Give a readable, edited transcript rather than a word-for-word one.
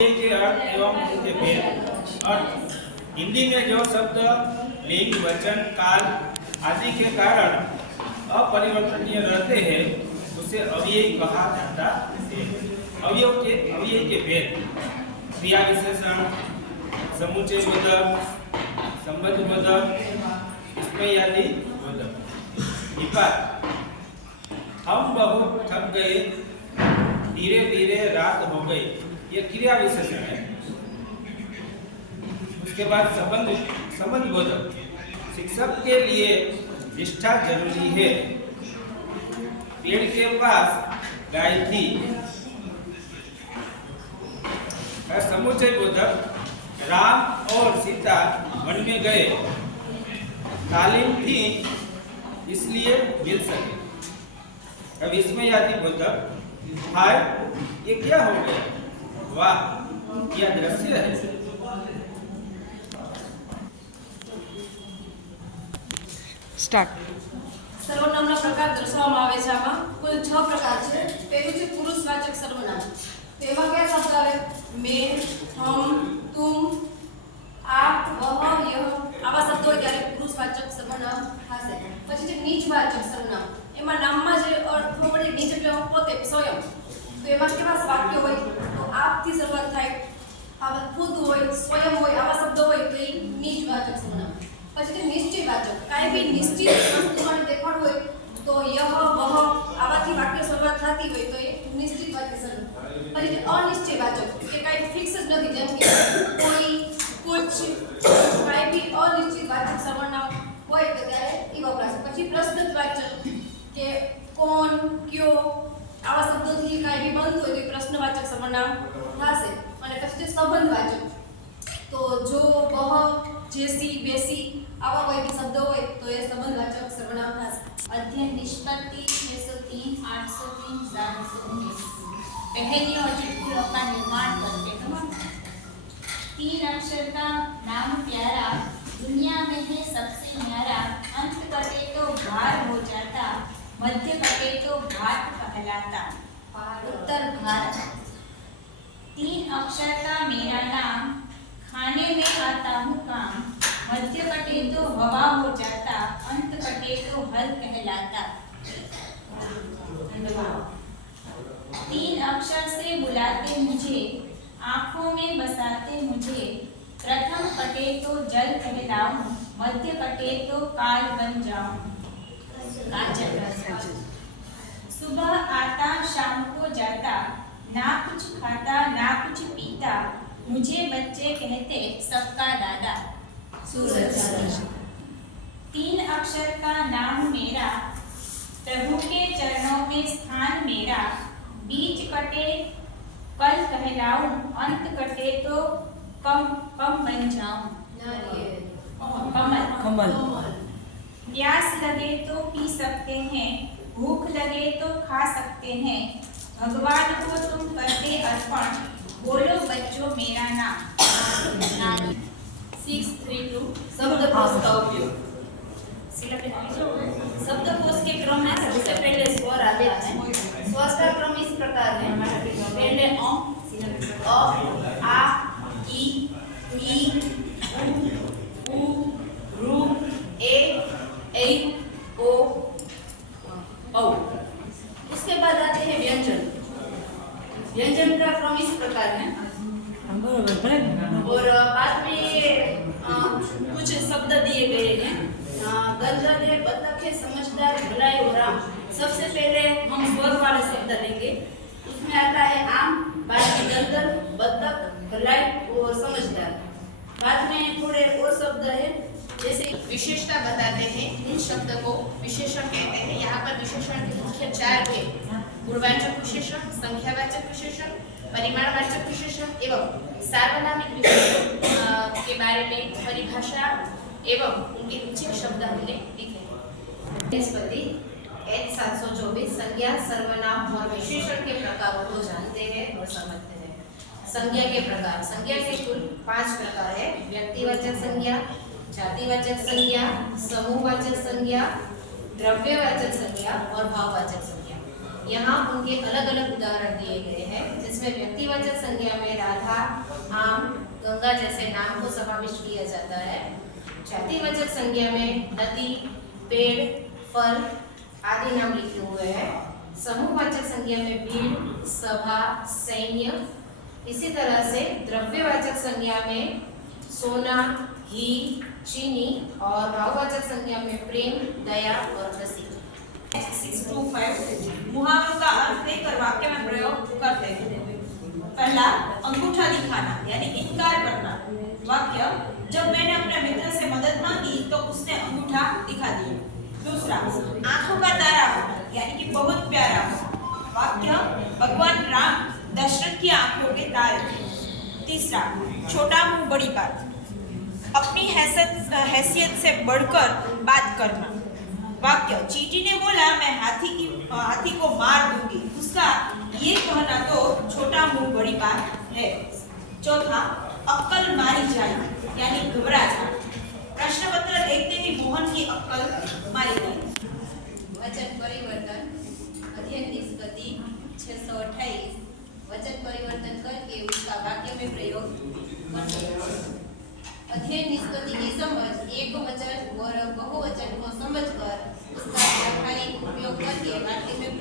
के अर्थ एवं उनके भेद। अर्थ हिंदी में जो शब्द लिंग, वचन, काल आदि के कारण अपरिवर्तनीय रहते हैं उसे अव्यय कहा जाता है। अव्यय के भेद क्रिया विशेषण, समुच्चय बोधक, संबंध बोधक, इसमें आदि बोधक। विपात हम बहुत थक गए, धीरे धीरे रात हो गई, ये क्रिया विशेषण है। उसके बाद संबंध बोधक, शिक्षक के लिए निष्ठा जरूरी है। पेड़ के पास गाय थी। समुच्चय बोधक, राम और सीता वन में गए, तालीम थी इसलिए मिल सके। अब इसमें आदि बोधक, हाय ये क्या हो गया, वाह क्या दृश्य है। સ્ટાર્ટ સર્વનામના પ્રકાર દર્શાવવામાં આવે છે। આમાં કુલ 6 પ્રકાર છે। પહેલું છે પુરુષવાચક સર્વનામ। તેમાં કયા શબ્દ આવે? મેં, હમ, તુમ, આપ, વહ, યહ આવા શબ્દો હોય ત્યારે પુરુષવાચક સર્વનામ થશે। પછી છે નીચવાચક સર્વનામ। એમાં નામમાં જે અર્થ ખબર પડે નીચ એટલે પોતે સ્વયં, તો એમાં કેવા વાક્ય હોય? તો આપથી શરૂઆત થાય, આવા ખુદ હોય, સ્વયં હોય, આવા શબ્દો હોય તો એ નીચવાચક સર્વનામ। પછી છે નિશ્ચયવાચક, કાંઈ બી નિશ્ચિત વસ્તુ માટે દેખાડવું હોય તો યહ, વહ આવાથી વાક્ય શરૂઆત થતી હોય તો એ નિશ્ચિત વાક્ય સર્વનામ। પછી છે અનિશ્ચયવાચક, કે કાંઈ ફિક્સ જ નથી, જેમ કે કોઈ, કુછ, કાંઈ બી અનિશ્ચિત વાચક સર્વનામ હોય તો ત્યારે એ વપરાશે। પછી પ્રશ્નવાચક, કે કોણ, ક્યો આવા શબ્દોથી કાંઈ બી બનતું હોય તો એ પ્રશ્નવાચક સર્વનામ થશે। અને પછી છે સંબંધવાચક, તો જો, બહ, જેસી, બેસી આવા કોઈ બી શબ્દો હોય તો એ સંબંધવાચક સર્વનામ થશે। अध्ययन निष्पत्ति 603, 803, 719। पहली और चिट्ठियों का निर्माण करके हम 3 अक्षर का नाम प्यारा, दुनिया में है सबसे न्यारा, अंत कटे तो भार हो जाता, मध्य कटे तो भात कहलाता। उत्तर भारत। 3 अक्षर का मेरा नाम, खाने में आता हूँ काम, मध्य कटे तो हवा हो जाता, अंत कटे तो हल कहलाता। 3 अक्षर से बुलाते मुझे, आंखों में बसाते मुझे, प्रथम कटे तो जल कहलाऊं, मध्य कटे तो काल बन जाऊं। सुबह आता शाम को जाता, ना कुछ खाता ना कुछ पीता, मुझे बच्चे कहते सबका दादा। 3 अक्षर का नाम मेरा, प्रभु के चरणों में स्थान मेरा, बीच कटे कल कहलाऊं, अंत कटे तो कम बन जाऊं। કમલ प्यास लगे तो पी सकते हैं, भूख लगे तो खा सकते हैं, भगवान को तुम करते अर्पण, बोलो बच्चों मेरा नाम। 632 शब्दकोश का उपयोग। शब्दकोश के क्रम में सबसे पहले स्वर आता है। स्वर का क्रम इस प्रकार है, पहले अ, आ, ई, उ, रू, ए, ऐ, ओ, औ। उसके बाद आते हैं व्यंजन। व्यंजन का क्रम इस प्रकार है और बाद में कुछ शब्द दिए गए हैं। गंजन है, बतख है, समझदार, भलाई और राम। सबसे पहले हम स्वर वाले शब्द लेंगे, उसमें आता है आम, बाद में गंजन, बतख, भलाई और समझदार। बाद में थोड़े और शब्द है, जैसे विशेषता बताते हैं, इन शब्द को विशेषण कहते हैं। यहाँ पर विशेषण के मुख्य 4 भेद, गुणवाचक विशेषण, संख्यावाचक विशेषण, परिमाणवाचक विशेषण एवं सार्वनामिक विशेषण के बारे में परिभाषा एवं उनके नीचे शब्द हमने लिखे हैं। वनस्पति H724 संज्ञा, सर्वनाम और विशेषण के प्रकारों को जानते हैं और समझते हैं। संज्ञा के प्रकार, संज्ञा के कुल 5 प्रकार है। व्यक्तिवाचक संज्ञा, जातिवाचक संज्ञा, समूहवाचक संज्ञा, द्रव्यवाचक संज्ञा और भाववाचक संज्ञा। यहाँ उनके अलग अलग उदाहरण दिए गए हैं, जिसमें व्यक्तिवाचक संज्ञा में राधा, आम, गंगा जैसे नाम को समाविष्ट किया जाता है। जातिवाचक संज्ञा में नदी, पेड़, फल आदि नाम लिखे हुए हैं। समूहवाचक संज्ञा में भीड़, सभा, सैन्य। इसी तरह से द्रव्यवाचक संज्ञा में सोना, घी, चीनी और भाववाचक संज्ञा में प्रेम, दया और हंसी। 625 मुहावरों का अर्थ देकर वाक्य में प्रयोग करते हैं। पहला, अंगूठा दिखाना यानी इनकार करना। वाक्य, जब मैंने अपने मित्र से मदद मांगी तो उसने अंगूठा दिखा दिया। दूसरा, आंखों का तारा होना यानी कि बहुत प्यारा होना। वाक्य, भगवान राम दशरथ की आंखों के तारे थे। तीसरा, छोटा मुंह बड़ी बात, अपनी हैसियत से बढ़कर बात करना। वाक्य, चींटी ने बोला मैं हाथी को मार दूंगी, उसका ये कहना तो छोटा मुंह बड़ी बात है। चौथा, अक्कल मारी जाए यानी घबरा जाए। प्रश्न पत्र देखते ही मोहन की अक्कल मारी गई। वचन परिवर्तन, अध्ययन निष्पत्ति 628। वचन परिवर्तन करके उसका वाक्य में प्रयोग करते हैं। अध्ययन निष्पत्ति की समझ एक वचन और बहुवचन को समझकर उसका व्यावहारिक उपयोग करके वाक्य में